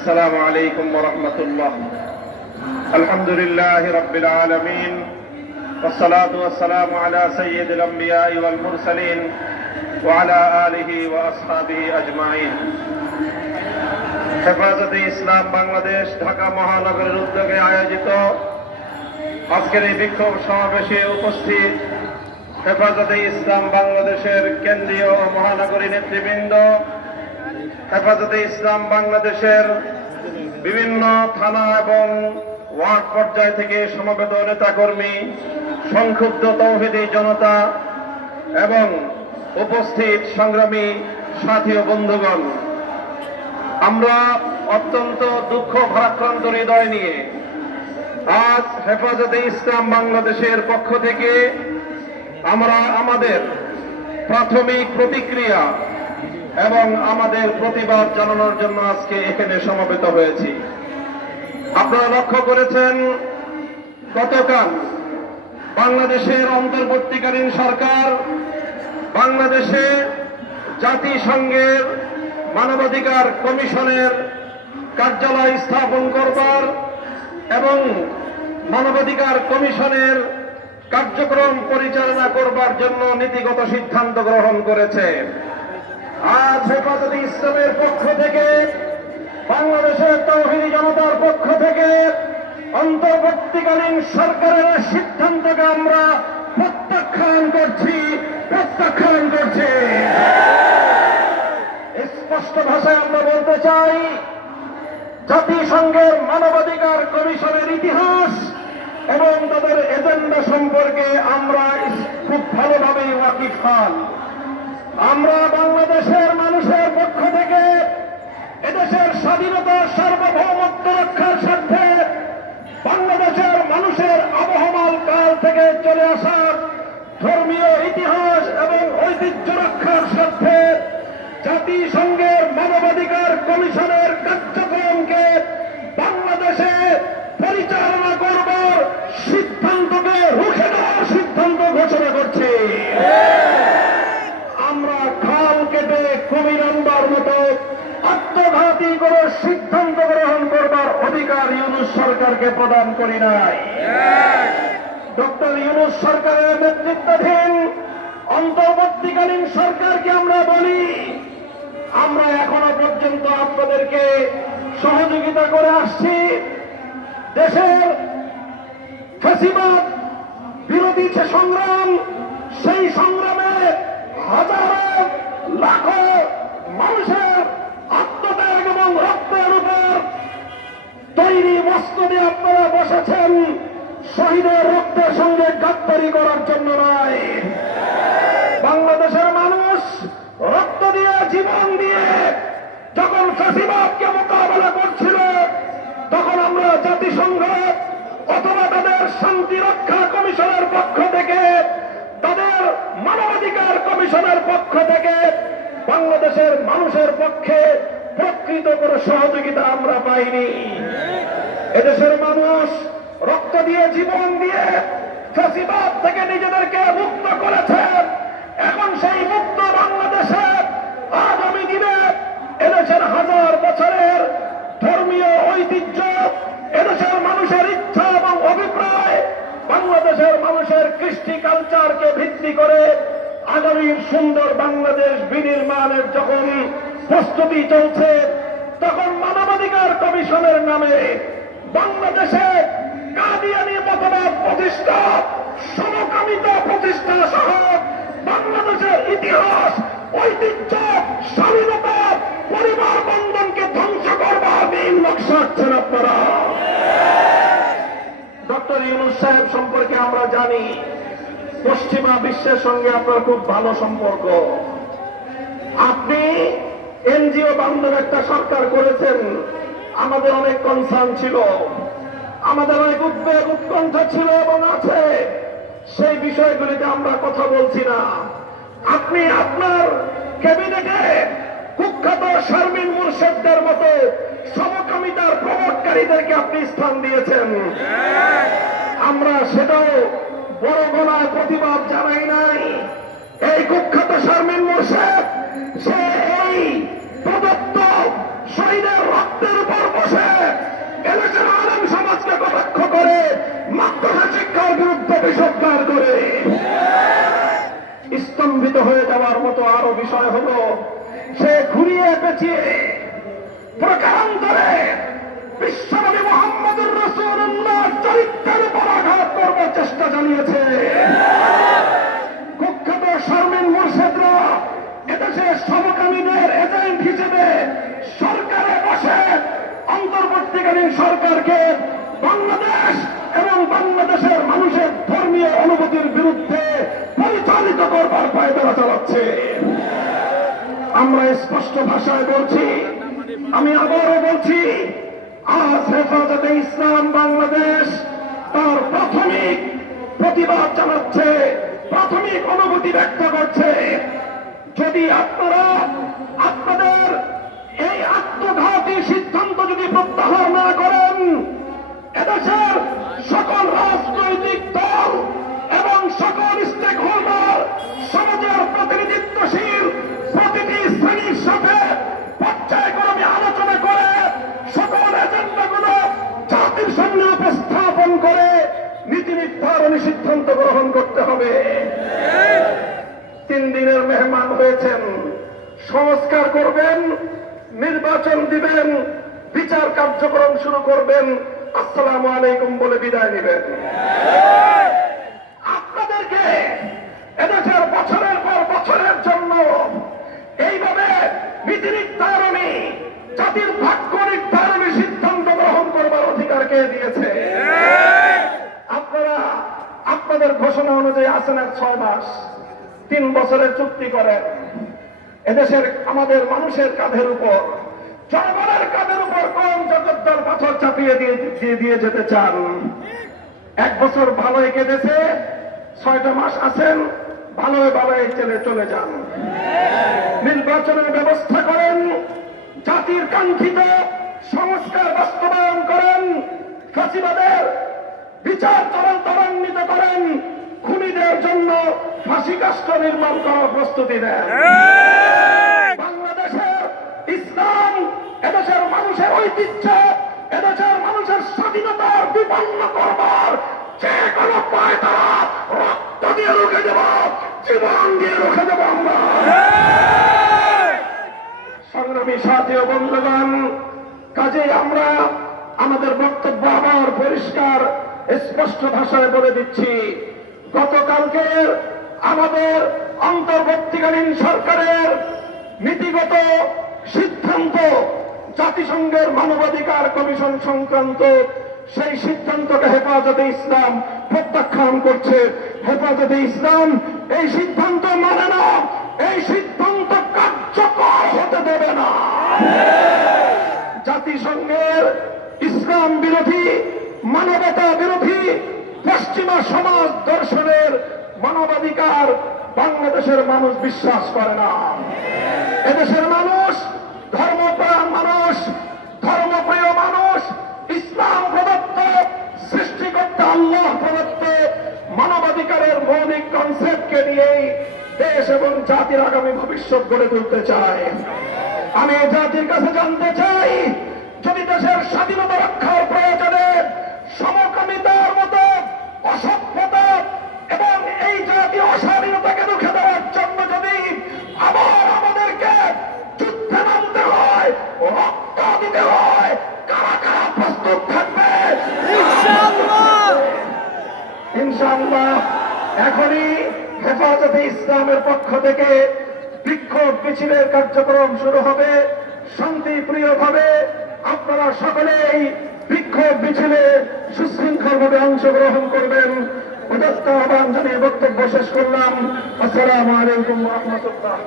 السلام عليكم ورحمة الله الحمد لله رب العالمين والصلاة والسلام على سيد الأنبياء والمرسلين وعلى آله وأصحابه أجمعين হেফাজতে ইসলাম বাংলাদেশ ঢাকা মহানগরের উদ্যোগে আয়োজিত আজকের এই বিক্ষোভ সমাবেশে উপস্থিত হেফাজতে ইসলাম বাংলাদেশের কেন্দ্রীয় ও মহানগরী নেতৃবৃন্দ হেফাজতে ইসলাম বাংলাদেশের বিভিন্ন থানা এবং ওয়ার্ড পর্যায় থেকে সমবেত নেতাকর্মী, সংক্ষুব্ধ তৌহিদি জনতা এবং উপস্থিত সংগ্রামী সাথী ও বন্ধুগণ, আমরা অত্যন্ত দুঃখ ভারাক্রান্ত হৃদয় নিয়ে আজ হেফাজতে ইসলাম বাংলাদেশের পক্ষ থেকে আমরা আমাদের প্রাথমিক প্রতিক্রিয়া এবং আমাদের প্রতিবাদ জানানোর জন্য আজকে এখানে সমবেত হয়েছি। আপনারা লক্ষ্য করেছেন, গতকাল বাংলাদেশের অন্তর্বর্তীকালীন সরকার বাংলাদেশে জাতিসংঘের মানবাধিকার কমিশনের কার্যালয় স্থাপন করবার এবং মানবাধিকার কমিশনের কার্যক্রম পরিচালনা করবার জন্য নীতিগত সিদ্ধান্ত গ্রহণ করেছে। আজ হেফাজতে ইসলামের পক্ষ থেকে, বাংলাদেশের তৌহিদি জনতার পক্ষ থেকে অন্তর্বর্তীকালীন সরকারের সিদ্ধান্তকে আমরা প্রত্যাখ্যান করছি প্রত্যাখ্যান করছি। স্পষ্ট ভাষায় আমরা বলতে চাই, জাতিসংঘের মানবাধিকার কমিশনের ইতিহাস এবং তাদের এজেন্ডা সম্পর্কে আমরা খুব ভালোভাবে ওয়াকিফ হন আমরা বাংলাদেশের মানুষের পক্ষ থেকে এদেশের স্বাধীনতা সার্বভৌমত্ব রক্ষার স্বার্থে বাংলাদেশের মানুষের আবহমান কাল থেকে চলে আসা ধর্মীয় ইতিহাস এবং ঐতিহ্য রক্ষার স্বার্থে জাতিসংঘের মানবাধিকার কমিশনের কার্যক্রমকে বাংলাদেশে পরিচালনা করবার সিদ্ধান্তকে রুখে দেওয়ার সিদ্ধান্ত ঘোষণা করছি আমরা খাল কেটে কুমির আনবার মতো আত্মঘাতী করে সিদ্ধান্ত গ্রহণ করবার অধিকার ইউনুস সরকারকে প্রদান করি নাই। ডক্টর ইউনুস সরকারের নেতৃত্বাধীন অন্তর্বর্তীকালীন সরকারকে আমরা বলি, আমরা এখনও পর্যন্ত আপনাদেরকে সহযোগিতা করে আসছি। দেশের ফেসিবাদ বিরোধী যে সংগ্রাম, সেই সংগ্রামে হাজারো লাখো মানুষের আত্মত্যাগ এবং রক্তের উপর তৈরি মস্কদে আপনারা শহীদের রক্তের সঙ্গে গাদ্দারি করার জন্য নয়। বাংলাদেশের মানুষ রক্ত দিয়ে, জীবন দিয়ে যখন ফাঁসিবাদকে মোকাবেলা করছিল, তখন আমরা জাতিসংঘ অথবা তাদের শান্তি রক্ষা কমিশনের পক্ষ থেকে, তাদের মানবাধিকার কমিশনের পক্ষ থেকে বাংলাদেশের মানুষের পক্ষে প্রকৃত করে সহযোগিতা আমরা পাইনি। এদেশের মানুষ রক্ত দিয়ে, জীবন দিয়ে ফাঁসিবাদ থেকে নিজেদেরকে মুক্ত করেছেন এখন সেই মুক্ত বাংলাদেশে আগামী দিনে এদেশের হাজার বছরের ধর্মীয় ঐতিহ্য, এদেশের মানুষের ইচ্ছা এবং অভিপ্রায়, বাংলাদেশের মানুষের কৃষ্টি কালচারকে ভিত্তি করে আগামীর সুন্দর বাংলাদেশ বিনির্মাণের যখন প্রস্তুতি চলছে, তখন মানবাধিকার কমিশনের নামে বাংলাদেশে কাদিয়ানি মতবাদ প্রতিষ্ঠা, সমকামিতা প্রতিষ্ঠা সহ বাংলাদেশের ইতিহাস, ঐতিহ্য, স্বাধীনতা, পরিবার বন্ধনকে ধ্বংস করবার দিন নকশাচ্ছেন আপনারা। ডক্টর ইউনুস সাহেব সম্পর্কে আমরা জানি, পশ্চিমা বিশ্বের সঙ্গে আপনার খুব ভালো সম্পর্ক। আপনি এনজিও বান্ধব একটা সরকার করেছেন আমাদের অনেক কনসার্ন ছিল। আমাদের অনেক উদ্বেগ, উৎকণ্ঠা ছিল এবং আছে। সেই বিষয়গুলিতে আমরা কথা বলছি না। আপনি আপনার ক্যাবিনেটে কুখ্যাত শারমিন মুর্শেদদের মতো সমকামিতার প্রমোটকারীদেরকে আপনি স্থান দিয়েছেন। আমরা সেটাও বড় গলায় প্রতিবাদ জানাই নাই। এই কুখ্যাত শারমিন মুর্শেদ, সে এই প্রদত্ত শহীদের রক্তের উপর বসে এলাকার আলম সমাজকে কটাক্ষ করে, মাদ্রাসা শিক্ষার বিরুদ্ধে বিষোদ্গার করে। স্তম্ভিত হয়ে যাওয়ার মতো আরও বিষয় হলো, সে ঘুরিয়ে পেঁচিয়ে প্রকারান্তরে বিশ্বনবী মোহাম্মদুর রসুল্লাহ চরিত্রের উপর আঘাত করবার চেষ্টা জানিয়েছে কুখ্যাত শারমিন মুর্শেদরা এদেশে সমকামীদের অন্তর্বর্তীকালীন সরকারকে বাংলাদেশ এবং বাংলাদেশের মানুষের ধর্মীয় অনুভূতির বিরুদ্ধে পরিচালিত করবার পায়তারা চালাচ্ছে। আমরা স্পষ্ট ভাষায় বলছি, আমি আবারও বলছি, আজ হেফাজতে ইসলাম বাংলাদেশ তার প্রাথমিক প্রতিবাদ জানাচ্ছে, প্রাথমিক অনুভূতি ব্যক্ত করছে। যদি আপনারা আপনাদের এই আত্মঘাতী সিদ্ধান্ত যদি প্রত্যাহার না করেন, এদেশের সকল রাজনৈতিক দল এবং সকল স্টেক হোল্ডার সমাজের প্রতিনিধিত্বশীল প্রতিটি শ্রেণির সাথে পর্যায়ক্রমে আলোচনা করে সকল এজেন্ডাগুলো জাতির সামনে উপস্থাপন করে নীতি নির্ধারণী সিদ্ধান্ত গ্রহণ করতে হবে। তিন দিনের মেহমান হয়েছেন, সংস্কার করবেন নির্বাচন দিবেন, বিচার কার্যক্রম শুরু করবেন। আসসালামু আলাইকুম বলে বিদায় নেবেন। আপনাদেরকে এদেশের বছরের পর বছরের জন্য এইভাবে নীতি নির্ধারণী, জাতির ভাগ্য নির্ধারণী সিদ্ধান্ত গ্রহণ করবার অধিকার কে দিয়েছে? আপনারা আপনাদের ঘোষণা অনুযায়ী আছেন এক ছয় মাস? তিন বছরের চুক্তি করেন। এদেশের আমাদের মানুষের কাঁধের উপর, জনগণের কাঁধের উপর কোন জগদ্দল পাথর চাপিয়ে দিয়ে দিয়ে যেতে চান? এক বছর ভালোই কেটেছে ছয়টা মাস আছেন, ভালোই ভালোই চলে চলে যান। নির্বাচনের ব্যবস্থা করেন, জাতির কাঙ্ক্ষিত সংস্কার বাস্তবায়ন করেন, ফাঁসিবাদের বিচার তরল ত্বরান্বিত করেন খুনিদের জন্য ফাঁসি কাষ্ঠ নির্মাণ করার প্রস্তুতি নেন। বাংলাদেশের ইসলাম এদেশের মানুষের ঐতিহ্য এদেশের মানুষের স্বাধীনতার বিপন্ন করবার যে কোনো পায় তারা রক্ত দিয়ে রুখে দেব জীবন দিয়ে রুখে দেব আমরা। সংগ্রামী সাথী ও বন্ধুগণ কাজে আমরা আমাদের বক্তব্য আবার পরিষ্কার স্পষ্ট ভাষায় বলে দিচ্ছি। গতকালকে আমাদের অন্তর্বর্তীকালীন সরকারের নীতিগত সিদ্ধান্ত, জাতিসংঘের মানবাধিকার কমিশন সংক্রান্ত সেই সিদ্ধান্তকে হেফাজতে ইসলাম প্রত্যাখ্যান করছে। হেফাজতে ইসলাম এই সিদ্ধান্ত মানে না, এই সিদ্ধান্ত কার্যকর হতে দেবে না। জাতিসংঘের ইসলাম বিরোধী, মানবতা বিরোধী, পশ্চিমা সমাজ দর্শনের মানবাধিকার বাংলাদেশের মানুষ বিশ্বাস করে না। এদেশের মানুষ ধর্মপ্রাণ মানুষ, ধর্মপ্রিয় মানুষ, ইসলাম প্রদত্ত, সৃষ্টিকর্তা আল্লাহ প্রদত্ত মানবাধিকারের মৌলিক কনসেপ্টকে নিয়েই দেশ এবং জাতির আগামী ভবিষ্যৎ গড়ে তুলতে চায়। আমি জাতির কাছে জানতে চাই, যদি দেশের স্বাধীনতা রক্ষার এখনই হেফাজতে ইসলামের পক্ষ থেকে বিক্ষোভ মিছিলের কার্যক্রম শুরু হবে। শান্তি প্রিয় ভাবে আপনারা সকলেই বিক্ষোভ মিছিলে সুশৃঙ্খল ভাবে অংশগ্রহণ করবেন। উদত্ত আহ্বান জানিয়ে বক্তব্য শেষ করলাম। আসসালামু আলাইকুম রহমতুল্লাহ।